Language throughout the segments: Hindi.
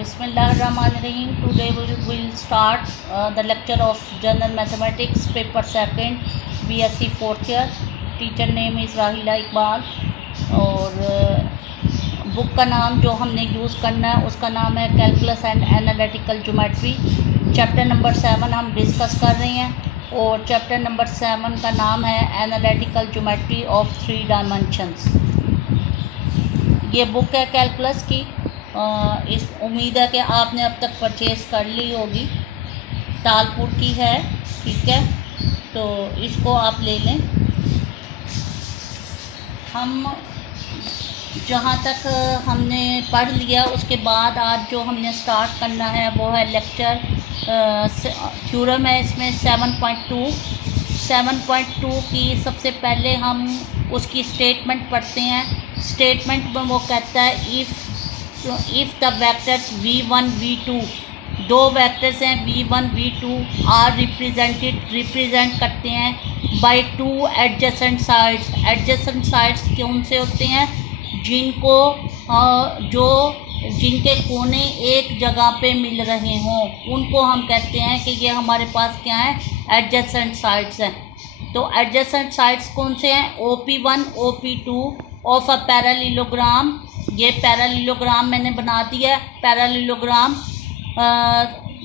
Bismillahirrahmanirrahim. Today we will start the lecture of General Mathematics, paper second, BSc fourth year. Teacher name is राहिला इकबाल और बुक का नाम जो हमने यूज़ करना है उसका नाम है calculus and analytical geometry. Chapter number 7 हम डिस्कस कर रहे हैं और चैप्टर नंबर 7 का नाम है एनालिटिकल ज्योमेट्री ऑफ 3 डायमेंशंस। ये बुक है कैलकुलस की। इस उम्मीद है कि आपने अब तक परचेज़ कर ली होगी। तालपुर की है, ठीक है, तो इसको आप ले लें। हम जहाँ तक हमने पढ़ लिया उसके बाद आज जो हमने स्टार्ट करना है वो है लेक्चर थ्योरम है इसमें 7.2 की। सबसे पहले हम उसकी स्टेटमेंट पढ़ते हैं। स्टेटमेंट में वो कहता है if the vectors v1 v2, दो वेक्टर्स हैं v1 v2 आर रिप्रेजेंट करते हैं by two adjacent sides. Adjacent sides कौन से होते हैं? जिनके कोने एक जगह पे मिल रहे हों उनको हम कहते हैं कि ये हमारे पास क्या है, एडजेसेंट साइड्स हैं। तो एडजेसेंट साइड्स कौन से हैं? OP1 OP2 of a parallelogram. ये पैरेललोग्राम मैंने बना दिया है, parallelogram.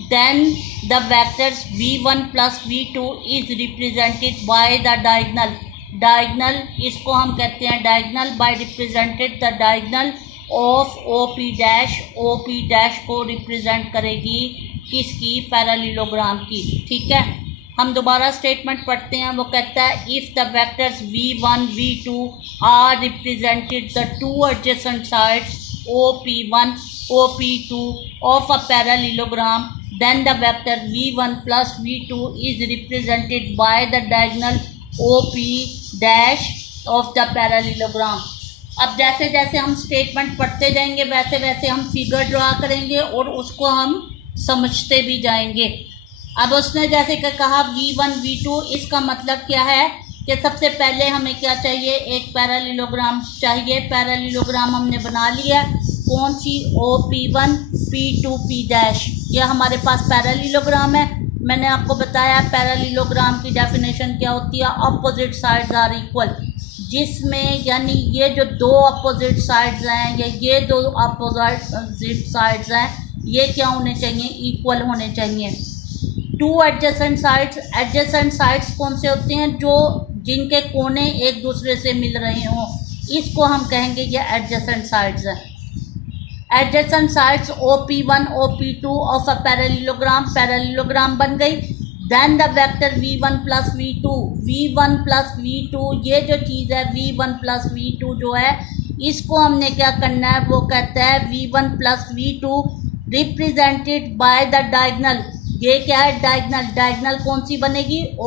Then the vectors v1 plus v2 is represented by the diagonal. इसको हम कहते हैं diagonal by represented the diagonal of OP dash को रिप्रेजेंट करेगी किसकी? पैरेललोग्राम की, ठीक है। हम दोबारा स्टेटमेंट पढ़ते हैं। वो कहता है if the vectors v1 v2 are represented the two adjacent sides OP1 OP2 of a parallelogram then the vector v1 plus v2 is represented by the diagonal OP dash of the parallelogram. अब जैसे जैसे हम स्टेटमेंट पढ़ते जाएंगे वैसे वैसे हम फिगर ड्रा करेंगे और उसको हम समझते भी जाएंगे। अब उसने जैसे कि कहा v1 v2, इसका मतलब क्या है कि सबसे पहले हमें क्या चाहिए? एक पैरेललोग्राम चाहिए। पैरेललोग्राम हमने बना लिया। कौन सी? OP1 P2 P dash. ये हमारे पास पैरेललोग्राम है। मैंने आपको बताया पैरेललोग्राम की डेफिनेशन क्या होती है? अपोजिट साइड्स आर इक्वल, जिसमें यानी ये जो दो अपोजिट साइड्स हैं या ये दो अपोजिट साइड्स हैं ये क्या होने चाहिए? इक्वल होने चाहिए। टू एडजेसेंट साइड्स कौन से होते हैं? जिनके कोने एक दूसरे से मिल रहे हों, इसको हम कहेंगे ये एडजेसेंट साइड्स हैं। Adjacent sides OP1 OP2 of a parallelogram बन गई। Then the vector v1 plus v2 ये जो चीज़ है v1 प्लस v2 जो है इसको हमने क्या करना है? वो कहता है v1 plus v2 represented by the diagonal. ये क्या है? डायगनल कौन सी बनेगी?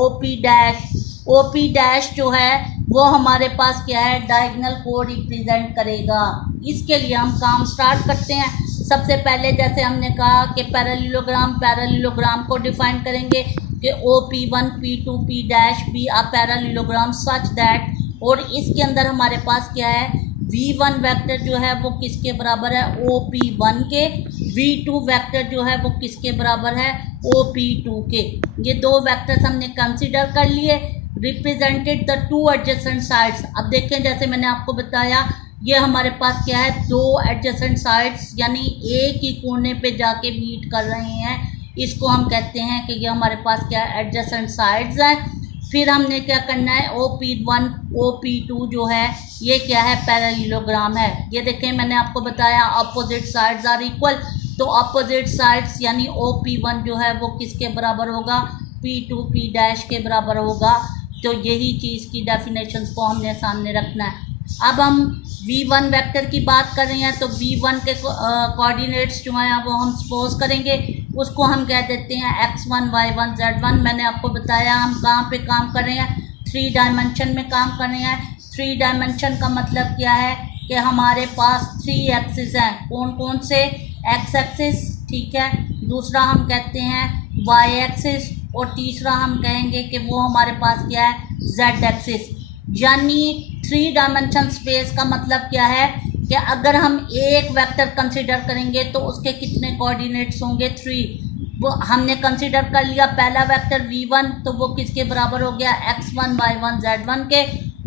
OP डैश जो है वो हमारे पास क्या है? डायगनल को रिप्रेजेंट करेगा। इसके लिए हम काम स्टार्ट करते हैं। सबसे पहले जैसे हमने कहा कि पैरेललोग्राम को डिफाइन करेंगे कि OP1 P2 P dash be a parallelogram such that, और इसके अंदर हमारे पास क्या है? v1 वेक्टर जो है वो किसके बराबर है? OP1 के। v2 वेक्टर जो है वो किसके बराबर है? OP2 के। ये दो वेक्टर्स हमने कंसीडर कर लिए। Represented the two adjacent sides. अब देखें जैसे मैंने आपको बताया ये हमारे पास क्या है? दो एडजेसेंट साइड्स यानी एक ही कोने पे जाके मीट कर रहे हैं, इसको हम कहते हैं कि ये हमारे पास क्या है? एडजेसेंट साइड्स हैं। फिर हमने क्या करना है? OP1 OP2 जो है ये क्या है? पैरेललोग्राम है। ये देखें मैंने आपको बताया अपोजिट साइड्स आर इक्वल, तो अपोजिट साइड्स यानी OP1 जो है वो किसके बराबर होगा? P2 P डैश के बराबर होगा। तो यही चीज़ की डेफिनेशंस को हमने सामने रखना है। अब हम v1 वेक्टर की बात कर रहे हैं तो v1 के कोऑर्डिनेट्स जो हैं वो हम सपोज करेंगे, उसको हम कह देते हैं x1 y1 z1। मैंने आपको बताया हम कहाँ पे काम कर रहे हैं? 3 डायमेंशन में काम कर रहे हैं। 3 डायमेंशन का मतलब क्या है? कि हमारे पास 3 एक्सिस हैं। कौन कौन से? x एक्सिस, ठीक है, दूसरा हम कहते हैं y एक्सिस और तीसरा हम कहेंगे कि वो हमारे पास क्या है? z axis. यानी 3 डायमेंशन स्पेस का मतलब क्या है कि अगर हम एक वेक्टर कंसिडर करेंगे तो उसके कितने कोऑर्डिनेट्स होंगे 3। वो हमने कंसिडर कर लिया पहला वेक्टर v1, तो वो किसके बराबर हो गया x1 y1 z1 के।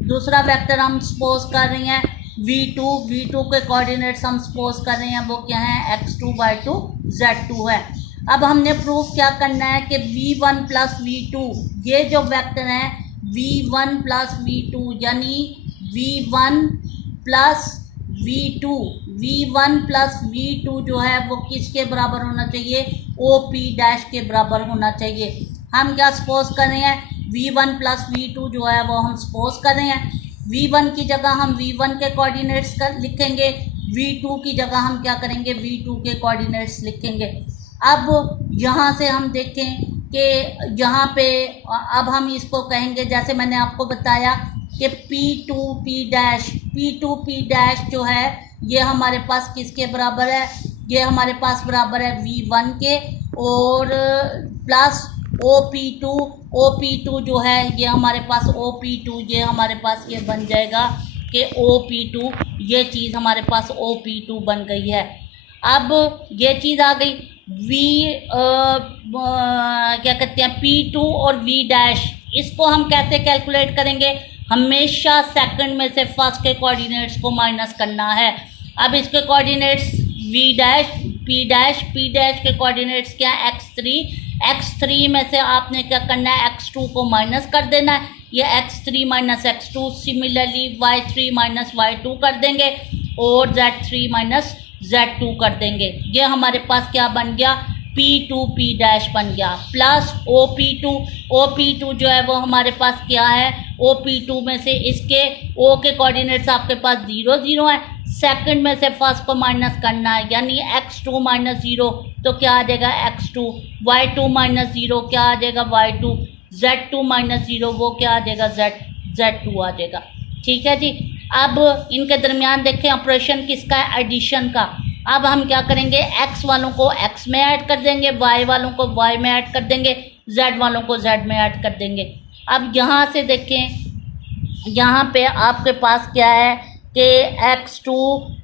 दूसरा वेक्टर हम सपोज कर रहे हैं v2 के कोऑर्डिनेट्स हम सपोज कर रहे हैं वो क्या है x2 y2 z2 है। अब हमने प्रूफ क्या करना है कि v1 प्लस v2 ये जो वेक्टर हैं v1 प्लस v2 यानी v1 प्लस v2 जो है वो किसके बराबर होना चाहिए OP डैश के बराबर होना चाहिए। हम क्या सपोज कर रहे हैं v1 प्लस v2 जो है वो हम सपोज कर रहे हैं v1 की जगह हम v1 के कोऑर्डिनेट्स लिखेंगे, v2 की जगह हम क्या करेंगे v2 के कोऑर्डिनेट्स लिखेंगे। अब यहाँ से हम देखें कि यहाँ पे अब हम इसको कहेंगे जैसे मैंने आपको बताया कि P2P डैश जो है ये हमारे पास किसके बराबर है, ये हमारे पास बराबर है v1 के और प्लस OP2 जो है ये हमारे पास OP2 ये हमारे पास ये बन जाएगा कि OP2 ये चीज़ हमारे पास OP2 बन गई है। अब ये चीज़ आ गई क्या कहते हैं P2 और V डैश, इसको हम कैसे कैलकुलेट करेंगे, हमेशा सेकंड में से फर्स्ट के कोऑर्डिनेट्स को माइनस करना है। अब इसके coordinates V dash P dash के कोऑर्डिनेट्स क्या है x3 में से आपने क्या करना है x2 को माइनस कर देना है, ये x3 minus x2, similarly y3 minus y2 कर देंगे और z3 माइनस z2 कर देंगे। ये हमारे पास क्या बन गया P2P डैश बन गया प्लस OP2 जो है वो हमारे पास क्या है OP2 में से इसके O के कोऑर्डिनेट्स आपके पास 0 0 है, सेकंड में से फर्स्ट को माइनस करना है यानी x2 माइनस 0 तो क्या आ जाएगा x2, y2 माइनस 0 क्या आ जाएगा y2, z2 माइनस 0 वो क्या आ जाएगा z2 आ जाएगा। ठीक है जी। अब इनके दरमियान देखें ऑपरेशन किसका है एडिशन का। अब हम क्या करेंगे x वालों को x में ऐड कर देंगे, y वालों को y में ऐड कर देंगे, z वालों को z में ऐड कर देंगे। अब यहाँ से देखें यहाँ पे आपके पास क्या है कि x2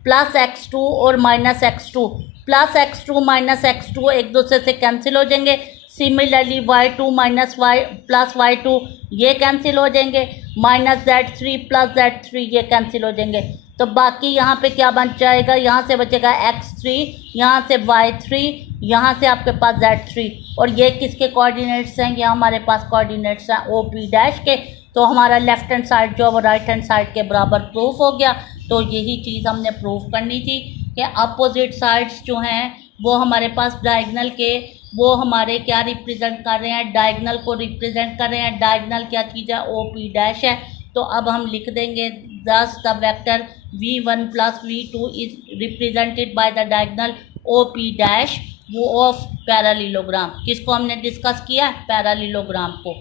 प्लस x2 और minus x2 plus x2 minus x2 एक दूसरे से कैंसिल हो जाएंगे। Similarly y2 minus y plus y2 ये कैंसिल हो जाएंगे, माइनस z3 प्लस z3 ये कैंसिल हो जाएंगे। तो बाकी यहाँ पे क्या बच जाएगा, यहाँ से बचेगा x3, यहाँ से y3, यहाँ से आपके पास z3 और ये किसके कोऑर्डिनेट्स हैं, ये हमारे पास कोऑर्डिनेट्स हैं OP डैश के। तो हमारा लेफ्ट हैंड साइड जो वो राइट हैंड साइड के बराबर प्रूफ हो गया। तो यही चीज़ हमने प्रूफ करनी थी कि अपोजिट साइड्स जो हैं वो हमारे पास डायगनल के वो हमारे क्या रिप्रेजेंट कर रहे हैं, डायगनल को रिप्रेजेंट कर रहे हैं। डायगनल क्या चीज़ है OP डैश है। तो अब हम लिख देंगे दस the vector v1 plus v2 is represented by the diagonal OP dash वो ऑफ पैरालिलोग्राम। किसको हमने डिस्कस किया, पैरालिलोग्राम को।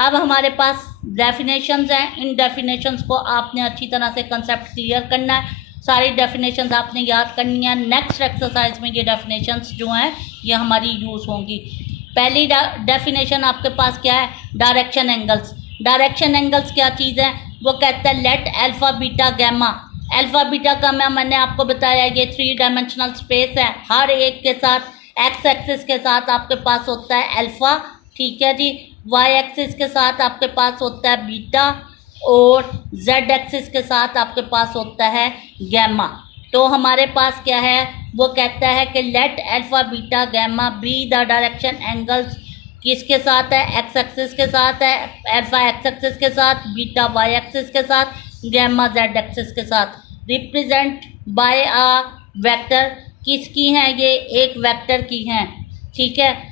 अब हमारे पास डेफिनेशंस हैं, इन डेफिनेशंस को आपने अच्छी तरह से कंसेप्ट क्लियर करना है, सारी डेफिनेशंस आपने याद करनी है। नेक्स्ट एक्सरसाइज में ये डेफिनेशंस जो हैं ये हमारी यूज़ होंगी। पहली डेफिनेशन आपके पास क्या है, डायरेक्शन एंगल्स। डायरेक्शन एंगल्स क्या चीज़ है, वो कहता है let alpha beta gamma. Alpha beta का मैंने आपको बताया ये 3 डायमेंशनल स्पेस है, हर एक के साथ एक्स एक्सिस के साथ आपके पास होता है अल्फा, ठीक है जी। वाई एक्सिस के साथ आपके पास होता है बीटा और जेड एक्सिस के साथ आपके पास होता है गैमा। तो हमारे पास क्या है, वो कहता है कि let alpha beta gamma be the direction angles. किसके साथ है, एक्स एक्सिस के साथ है, अल्फा एक्स एक्सिस के साथ, बीटा वाई एक्सिस के साथ, गैमा जेड एक्सिस के साथ। रिप्रेजेंट बाय अ वेक्टर, किसकी हैं ये, एक वेक्टर की हैं, ठीक है।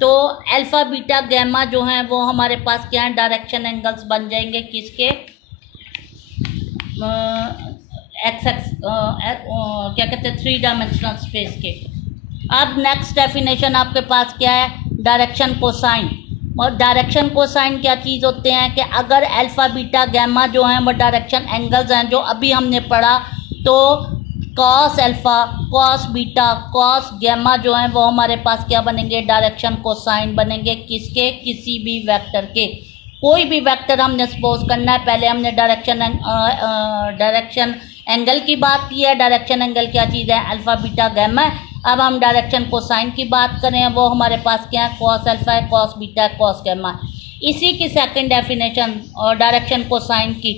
तो अल्फा बीटा गैमा जो हैं वो हमारे पास क्या है, डायरेक्शन एंगल्स बन जाएंगे किसके, एक्स एक्स क्या कहते हैं 3 डायमेंशनल स्पेस के। अब नेक्स्ट डेफिनेशन आपके पास क्या है, डायरेक्शन कोसाइन। और डायरेक्शन कोसाइन क्या चीज़ होते हैं कि अगर अल्फा बीटा गैमा जो हैं वो डायरेक्शन एंगल्स हैं जो अभी हमने पढ़ा, तो cos alpha cos beta cos gamma जो हैं वो हमारे पास क्या बनेंगे, डायरेक्शन कोसाइन बनेंगे किसके, किसी भी वेक्टर के। कोई भी वेक्टर हमने सपोज करना है, पहले हमने डायरेक्शन एंगल की बात की है, डायरेक्शन एंगल क्या चीज़ है, अल्फ़ा बीटा गैमा है। अब हम डायरेक्शन कोसाइन की बात करें, वो हमारे पास क्या है, कॉस अल्फ़ा है, कॉस बीटा है, कॉस गैमा है। इसी की सेकंड डेफिनेशन और डायरेक्शन कोसाइन की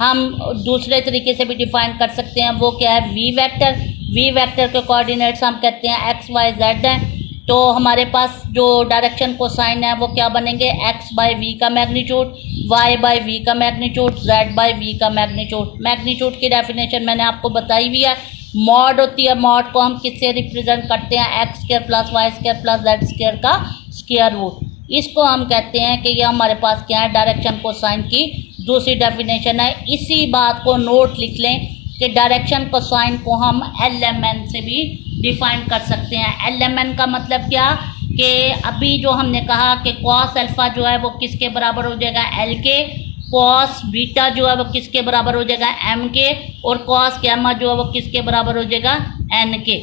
हम दूसरे तरीके से भी डिफाइन कर सकते हैं, वो क्या है, वी वेक्टर। वी वेक्टर के कोऑर्डिनेट्स हम कहते हैं एक्स वाई जेड हैं। तो हमारे पास जो डायरेक्शन कोसाइन है वो क्या बनेंगे, एक्स बाई वी का मैग्नीट्यूड, वाई बाई वी का मैग्नीट्यूड, जेड बाई वी का मैग्नीट्यूड। मैग्नीट्यूड की डेफिनेशन मैंने आपको बताई हुई है, मॉड होती है, मॉड को हम किससे रिप्रेजेंट करते हैं, x square plus y square plus z square का स्क्वायर रूट। इसको हम कहते हैं कि ये हमारे पास क्या है, डायरेक्शन कोसाइन की दूसरी डेफिनेशन है। इसी बात को नोट लिख लें कि डायरेक्शन कोसाइन को हम LMN से भी डिफाइन कर सकते हैं। LMN का मतलब क्या, कि अभी जो हमने कहा कि कॉस अल्फ़ा जो है वो किसके बराबर हो जाएगा, L के, कॉस बीटा जो है वो किसके बराबर हो जाएगा, M के, और कॉस गैमा जो है वो किसके बराबर हो जाएगा, N के।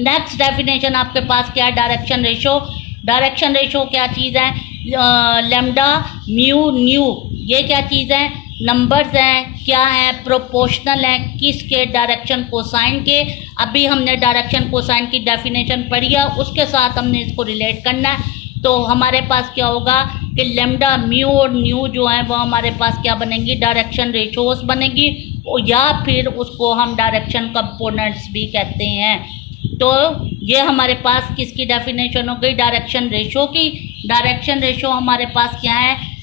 नेक्स्ट डेफिनेशन आपके पास क्या है, डायरेक्शन रेशो। डायरेक्शन रेशो क्या चीज़ है, लैम्डा म्यू न्यू, ये क्या चीज़ है, नंबर्स हैं, क्या है, प्रोपोर्शनल हैं, किसके, डायरेक्शन कोसाइन के। अभी हमने डायरेक्शन कोसाइन की डेफिनेशन पढ़ी है, उसके साथ हमने इसको रिलेट करना है। तो हमारे पास क्या होगा कि लैम्डा म्यू और न्यू जो है वो हमारे पास क्या बनेंगी, डायरेक्शन रेशोस बनेगी, या फिर उसको हम डायरेक्शन कंपोनेंट्स भी कहते हैं। तो ये हमारे पास किसकी डेफिनेशन हो गई, डायरेक्शन रेशो की। डायरेक्शन रेशो हमारे पास क्या है,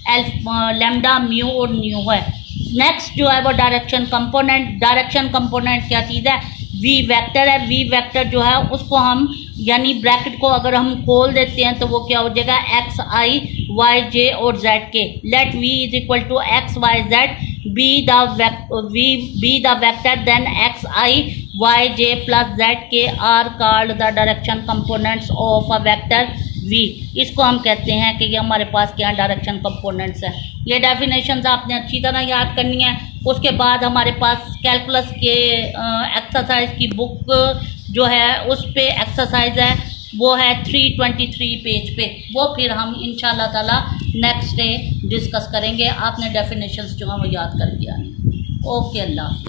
लैम्डा म्यू और न्यू है। नेक्स्ट जो है वो डायरेक्शन कंपोनेंट। डायरेक्शन कंपोनेंट क्या चीज़ है, वी वेक्टर है। वी वेक्टर जो है उसको हम, यानी ब्रैकेट को अगर हम खोल देते हैं तो वो क्या हो जाएगा, एक्स आई वाई जे और Z K. Let V is equal to X Y Z be the vector then X I Y J plus Z K are called the direction components of a vector V. इसको हम कहते हैं कि ये हमारे पास क्या डायरेक्शन कंपोनेंट्स हैं। ये डेफिनेशंस आपने अच्छी तरह याद करनी है। उसके बाद हमारे पास कैलकुलस के एक्सरसाइज की बुक जो है उस पे एक्सरसाइज है, वो है 323 पेज पे। वो फिर हम इंशाल्लाह ताला नेक्स्ट डे डिस्कस करेंगे। आपने डेफिनेशंस जो है वो याद करके आनी। ओके, अल्लाह।